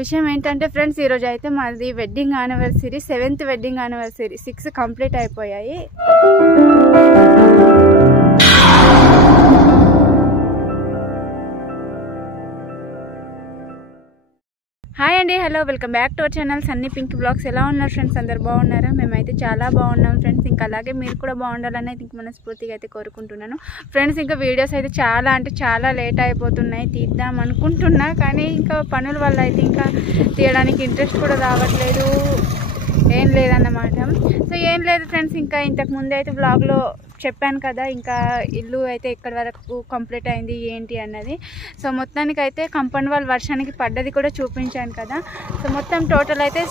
విషయం ఏంటంటే ఫ్రెండ్స్, ఈరోజు అయితే మాది wedding anniversary, 7th wedding anniversary. 6 complete అయిపోయాయి. హాయ్ అండి, hello, welcome back to our channel Sunny pink blogs. ఎలా ఉన్నారు ఫ్రెండ్స్? అందరు బాగున్నారా? మేమైతే చాలా బాగున్నాం ఫ్రెండ్స్. ఇంకా అలాగే మీరు కూడా బాగుండాలని అయితే మనస్ఫూర్తిగా అయితే కోరుకుంటున్నాను ఫ్రెండ్స్. ఇంకా వీడియోస్ అయితే చాలా లేట్ అయిపోతున్నాయి, తీద్దాం అనుకుంటున్నా, కానీ ఇంకా పనుల వల్ల అయితే ఇంకా తీయడానికి ఇంట్రెస్ట్ కూడా రావట్లేదు, ఏం లేదన్నమాట. సో ఏం లేదు ఫ్రెండ్స్, ఇంకా ఇంతకు ముందు అయితే వ్లాగ్లో చెప్పాను కదా, ఇంకా ఇల్లు అయితే ఎక్కడి వరకు కంప్లీట్ అయింది ఏంటి అన్నది. సో మొత్తానికి అయితే కంపౌండ్ వాల్ వర్షానికి పడ్డది కూడా చూపించాను కదా. సో మొత్తం టోటల్ అయితే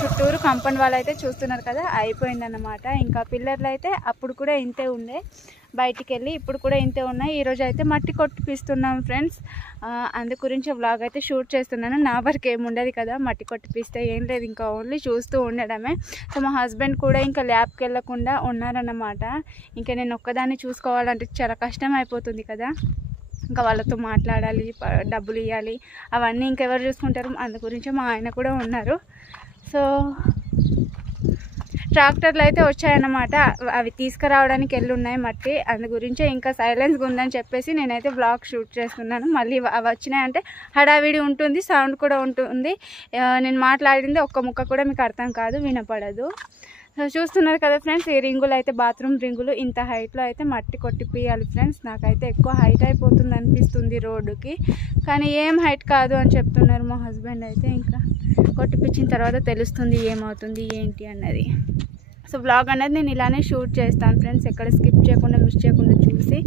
చుట్టూరు కంపౌండ్ వాల్ అయితే చూస్తున్నారు కదా, అయిపోయిందన్నమాట. ఇంకా పిల్లర్లు అయితే అప్పుడు కూడా ఇంతే ఉండే, బయటికి వెళ్ళి ఇప్పుడు కూడా ఇంతే ఉన్నాయి. ఈరోజు అయితే మట్టి కొట్టిపిస్తున్నాం ఫ్రెండ్స్, అందు గురించి వ్లాగ్ అయితే షూట్ చేస్తున్నాను. నా వరకు ఏముండదు కదా, మట్టి కొట్టిపిస్తే ఏం లేదు, ఇంకా ఓన్లీ చూస్తూ ఉండడమే. సో మా హస్బెండ్ కూడా ఇంకా ల్యాబ్కి వెళ్ళకుండా ఉన్నారన్నమాట. ఇంకా నేను ఒక్కదాన్ని చూసుకోవాలంటే చాలా కష్టం అయిపోతుంది కదా, ఇంకా వాళ్ళతో మాట్లాడాలి, డబ్బులు ఇవ్వాలి, అవన్నీ ఇంకెవరు చూసుకుంటారు, అందు గురించి మా ఆయన కూడా ఉన్నారు. సో ట్రాక్టర్లు అయితే వచ్చాయన్నమాట, అవి తీసుకురావడానికి వెళ్ళి ఉన్నాయి మట్టి, అందు గురించే ఇంకా సైలెన్స్గా ఉందని చెప్పేసి నేనైతే బ్లాగ్ షూట్ చేస్తున్నాను. మళ్ళీ అవి వచ్చినాయంటే హడావిడి ఉంటుంది, సౌండ్ కూడా ఉంటుంది, నేను మాట్లాడింది ఒక్క ముక్క కూడా మీకు అర్థం కాదు, వినపడదు. చూస్తున్నారు కదా ఫ్రెండ్స్, ఈ రింగులు అయితే బాత్రూమ్ రింగులు, ఇంత హైట్లో అయితే మట్టి కొట్టిపియాలి ఫ్రెండ్స్. నాకైతే ఎక్కువ హైట్ అయిపోతుంది అనిపిస్తుంది రోడ్డుకి, కానీ ఏం హైట్ కాదు అని చెప్తున్నారు మా హస్బెండ్ అయితే. ఇంకా కొట్టిపించిన తర్వాత తెలుస్తుంది ఏమవుతుంది ఏంటి అన్నది. సో వ్లాగ్ అనేది నేను ఇలానే షూట్ చేస్తాను ఫ్రెండ్స్, ఎక్కడ స్కిప్ చేయకుండా మిస్ చేయకుండా చూసి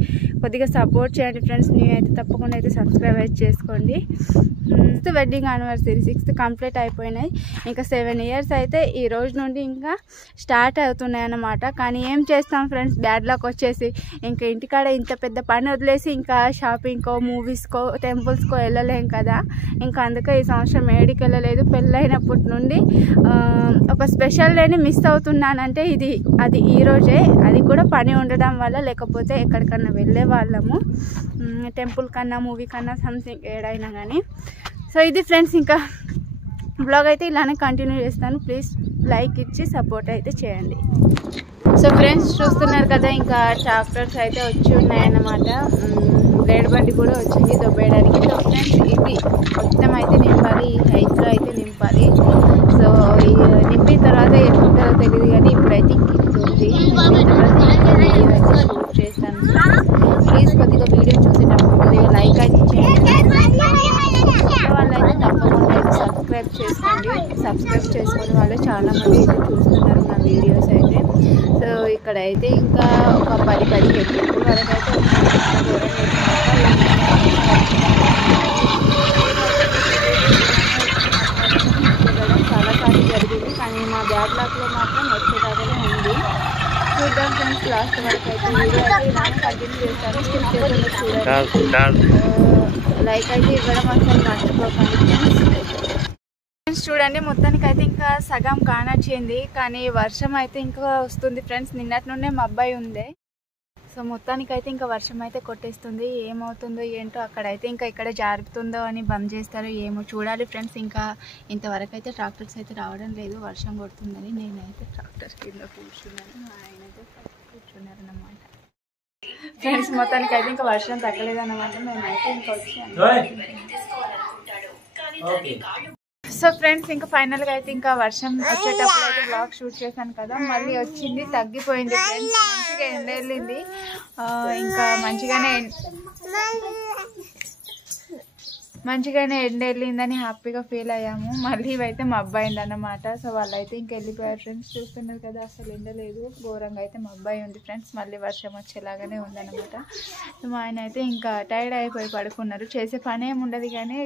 కొద్దిగా సపోర్ట్ చేయండి ఫ్రెండ్స్. నేనైతే తప్పకుండా అయితే సబ్స్క్రైబ్ అయితే చేసుకోండి. 6th wedding anniversary 6th complete అయిపోయినాయి. ఇంకా 7 years అయితే ఈ రోజు నుండి ఇంకా స్టార్ట్ అవుతున్నాయి అన్నమాట. కానీ ఏం చేస్తాం ఫ్రెండ్స్, బ్యాడ్ లక్ వచ్చేసి ఇంకా ఇంటికాడ ఇంత పెద్ద పని వదిలేసి ఇంకా షాపింగ్కో, మూవీస్కో, టెంపుల్స్కో వెళ్ళలేం కదా. ఇంకా అందుకే ఈ సంవత్సరం ఏడికి వెళ్ళలేదు. పెళ్ళైనప్పటి నుండి ఒక స్పెషల్ డేని మిస్ అవుతున్నానంటే అది ఈరోజే, అది కూడా పని ఉండడం వల్ల, లేకపోతే ఎక్కడికన్నా వెళ్ళే వాళ్ళము, టెంపుల్ కన్నా, మూవీ కన్నా, సంథింగ్ ఏడైనా కానీ. సో ఇది ఫ్రెండ్స్, ఇంకా బ్లాగ్ అయితే ఇలానే కంటిన్యూ చేస్తాను. ప్లీజ్ లైక్ ఇచ్చి సపోర్ట్ అయితే చేయండి. సో ఫ్రెండ్స్ చూస్తున్నారు కదా, ఇంకా ట్రాక్టర్స్ అయితే వచ్చి ఉన్నాయన్నమాట, బ్లేడ్ బండి కూడా వచ్చింది దొబ్బేయడానికి. సో ఫ్రెండ్స్ ఇది మొత్తం అయితే నింపాలి, ఈ హైట్లో అయితే నింపాలి. సో నింపిన తర్వాత ఎట్లుంటుందో తెలియదు, కానీ ఇప్పుడైతే ఇంకింటుంది. వీడియో అయితే షూట్ చేస్తాను. ప్లీజ్ కొద్దిగా వీడియో చూసేటప్పుడు కొద్దిగా లైక్ అయితే చేయండి. వాళ్ళైతే తప్పకుండా అయితే సబ్స్క్రైబ్ చేసుకోండి. సబ్స్క్రైబ్ చేసుకుని వాళ్ళు చాలామంది అయితే చూస్తున్నారు నా వీడియోస్ అయితే. సో ఇక్కడైతే ఇంకా ఒక 10-15 ఎప్పుడు వరకు అయితే చాలాసార్లు జరిగింది, కానీ మా బ్యాడ్ లక్లో మాత్రం వచ్చేలాగానే ఉంది. చూద్దాం ఫ్రెండ్స్, లాస్ట్ వరకు అయితే వీడియో అయితే ఇలానే కంటిన్యూ చేస్తాను. స్కిప్ చేయకుండా చూడండి, లైక్ అయితే ఇవ్వడం అసలు మర్చిపోకండి ఫ్రెండ్స్. చూడండి మొత్తానికి అయితే ఇంకా సగం కానొచ్చింది, కానీ వర్షం అయితే ఇంకా వస్తుంది ఫ్రెండ్స్. నిన్నటి నుండే మా అబ్బాయి ఉంది. సో మొత్తానికి అయితే ఇంకా వర్షం అయితే కొట్టేస్తుంది. ఏమవుతుందో ఏంటో, అక్కడైతే ఇంకా ఇక్కడ జారుతుందో అని బంద్ చేస్తారో ఏమో చూడాలి ఫ్రెండ్స్. ఇంకా ఇంతవరకు అయితే ట్రాక్టర్స్ అయితే రావడం లేదు, వర్షం కొడుతుందని. నేనైతే ట్రాక్టర్ కింద కూర్చున్నాను, మా ఆయన అయితే కూర్చున్నారు అన్నమాట ఫ్రెండ్స్. మొత్తానికి అయితే ఇంకా వర్షం తగ్గలేదు అన్నమాట. మేమైతే ఇంకా వచ్చాను. సో ఫ్రెండ్స్ ఇంకా ఫైనల్గా అయితే ఇంకా వర్షం వచ్చేటప్పుడు అయితే బ్లాగ్ షూట్ చేశాను కదా, మళ్ళీ వచ్చింది, తగ్గిపోయింది ఫ్రెండ్స్. మంచిగా ఎండ వెళ్ళింది, ఇంకా మంచిగానే ఎండ వెళ్ళిందని హ్యాపీగా ఫీల్ అయ్యాము. మళ్ళీ ఇవైతే మబ్బైంది అన్నమాట. సో వాళ్ళైతే ఇంక వెళ్ళిపోయారు ఫ్రెండ్స్. చూస్తున్నారు కదా, అసలు ఎండ లేదు, ఘోరంగా అయితే మబ్బాయి ఉంది ఫ్రెండ్స్. మళ్ళీ వర్షం వచ్చేలాగానే ఉందన్నమాట. సో మా ఆయన అయితే ఇంకా టైర్డ్ అయిపోయి పడుకున్నారు. చేసే పని ఏమి ఉండదు, కానీ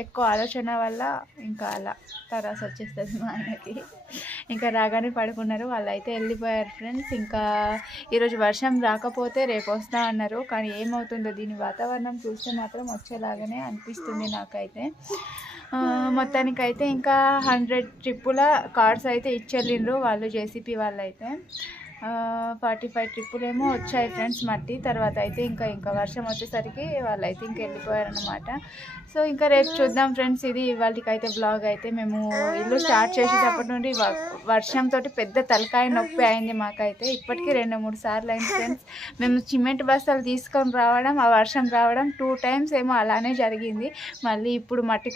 ఎక్కువ ఆలోచన వల్ల ఇంకా అలా తరాసు వచ్చేస్తుంది మా ఆయనకి. ఇంకా రాగానే పడుకున్నారు, వాళ్ళు అయితే వెళ్ళిపోయారు ఫ్రెండ్స్. ఇంకా ఈరోజు వర్షం రాకపోతే రేపు వస్తా అన్నారు, కానీ ఏమవుతుందో దీని వాతావరణం చూస్తే మాత్రం వచ్చేలాగానే అనిపిస్తుంది నాకైతే. మొత్తానికైతే ఇంకా 100 ట్రిప్పుల కార్డ్స్ అయితే ఇచ్చెళ్ళిండ్రు వాళ్ళు, జేసీపీ వాళ్ళు అయితే. 45 ట్రిప్పులేమో వచ్చాయి ఫ్రెండ్స్ మట్టి. తర్వాత అయితే ఇంకా వర్షం వచ్చేసరికి వాళ్ళైతే వెళ్ళిపోయారనమాట. సో ఇంకా రేపు చూద్దాం ఫ్రెండ్స్. ఇది ఇవాళకైతే బ్లాగ్ అయితే మేము ఇల్లు స్టార్ట్ చేసేటప్పటి నుండి వర్షంతో పెద్ద తలకాయ నొప్పి అయింది మాకైతే. ఇప్పటికీ 2-3 సార్లు అయింది ఫ్రెండ్స్. మేము సిమెంట్ బస్తాలు తీసుకొని రావడం, ఆ వర్షం రావడం 2 టైమ్స్ ఏమో అలానే జరిగింది. మళ్ళీ ఇప్పుడు మట్టి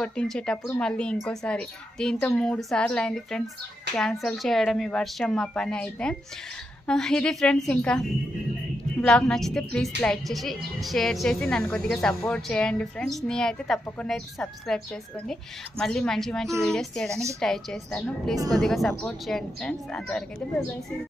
కొట్టించేటప్పుడు మళ్ళీ ఇంకోసారి, దీంతో 3 సార్లు అయింది ఫ్రెండ్స్ క్యాన్సిల్ చేయడం ఈ వర్షం మా పని అయితే. ఇది ఫ్రెండ్స్. ఇంకా బ్లాగ్ నచ్చితే ప్లీజ్ లైక్ చేసి షేర్ చేసి నన్ను కొద్దిగా సపోర్ట్ చేయండి ఫ్రెండ్స్. అయితే తప్పకుండా అయితే సబ్స్క్రైబ్ చేసుకోండి. మళ్ళీ మంచి వీడియోస్ చేయడానికి ట్రై చేస్తాను. ప్లీజ్ కొద్దిగా సపోర్ట్ చేయండి ఫ్రెండ్స్. అంతవరకు అయితే బై బై.